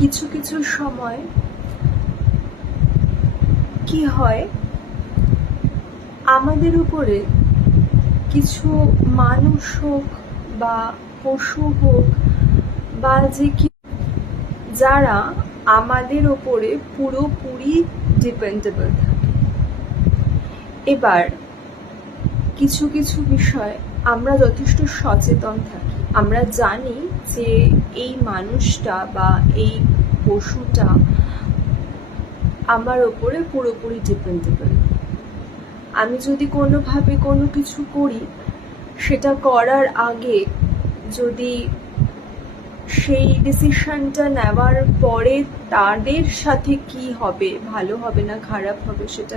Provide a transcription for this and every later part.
কিছু কিছু সময় কি হয়, আমাদের উপরে কিছু মানুষ হোক বা পশু হোক বা যারা আমাদের ওপরে পুরোপুরি ডিপেন্ডেবল থাকে। এবার কিছু কিছু বিষয় আমরা যথেষ্ট সচেতন থাকি, আমরা জানি যে এই মানুষটা বা এই পশুটা আমার ওপরে পুরোপুরি ডিপেন্ডেবল। আমি যদি কোনোভাবে কোনো কিছু করি, সেটা করার আগে যদি সেই ডিসিশনটা নেওয়ার পরে তাদের সাথে কি হবে, ভালো হবে না খারাপ হবে, সেটা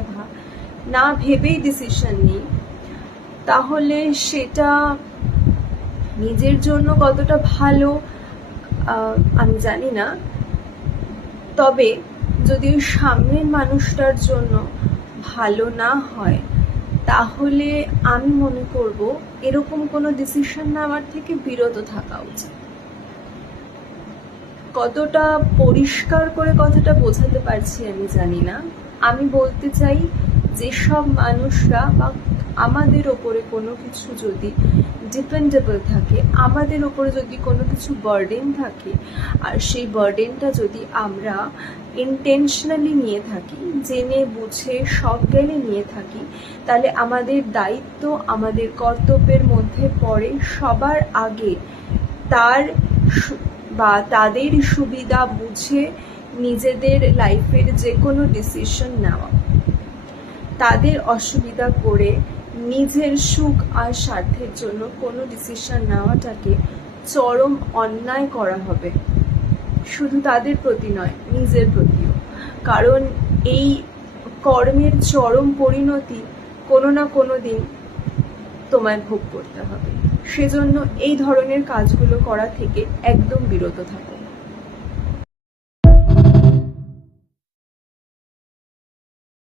না ভেবেই ডিসিশন নিই, তাহলে সেটা নিজের জন্য কতটা ভালো আমি জানি না। তবে যদি ওই সামনের মানুষটার জন্য ভালো না হয়, তাহলে আমি মনে করব এরকম কোনো ডিসিশন নেওয়ার থেকে বিরত থাকা উচিত। কতটা পরিষ্কার করে কথাটা বোঝাতে পারছি আমি জানি না। আমি বলতে চাই, যেসব মানুষরা বা আমাদের ওপরে কোনো কিছু যদি ডিপেন্ডেবল থাকে, আমাদের ওপরে যদি কোনো কিছু বার্ডেন থাকে, আর সেই বার্ডেনটা যদি আমরা ইন্টেনশনালি নিয়ে থাকি, জেনে বুঝে সজ্ঞানে নিয়ে থাকি, তাহলে আমাদের দায়িত্ব, আমাদের কর্তব্যের মধ্যে পড়ে সবার আগে তাদের সুবিধা বুঝে নিজেদের লাইফের যে কোনো ডিসিশন নেওয়া। তাদের অসুবিধা করে নিজের সুখ আর স্বার্থের জন্য কোনো ডিসিশন নেওয়াটাকে চরম অন্যায় করা হবে, শুধু তাদের প্রতি নয়, নিজের প্রতিও। কারণ এই কর্মের চরম পরিণতি কোনো না কোনো দিন তোমায় ভোগ করতে হবে। সেজন্য এই ধরনের কাজগুলো করা থেকে একদম বিরত থাকো।